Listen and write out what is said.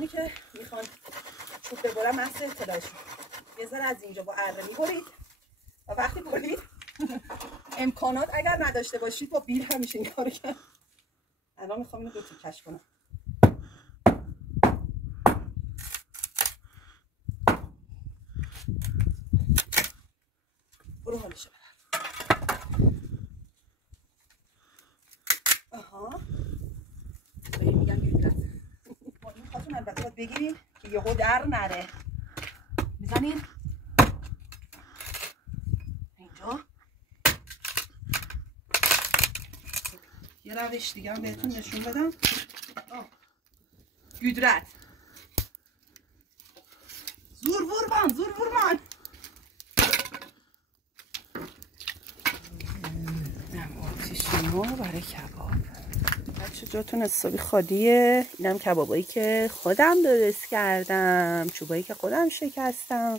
کسانی که میخوان چوب ببرن محض اطلاعشون یه ذره از اینجا با اره میبرید و وقتی برید امکانات اگر نداشته باشید با بیل همیشه این کارو کرد. الان میخوام اینو 2 تیکش کنم. برو حالش ببر. آها این میگن گیرد با این خاطون البته باید بگیرید که یهو در نره. میزنید اینجا. یه روش دیگه هم بهتون نشون بدم. گودرت زور ورمان آتیش‌نما برای کباب. بچه جاتون حسابی خالیه. اینم کبابایی که خودم درست کردم، چوبایی که خودم شکستم.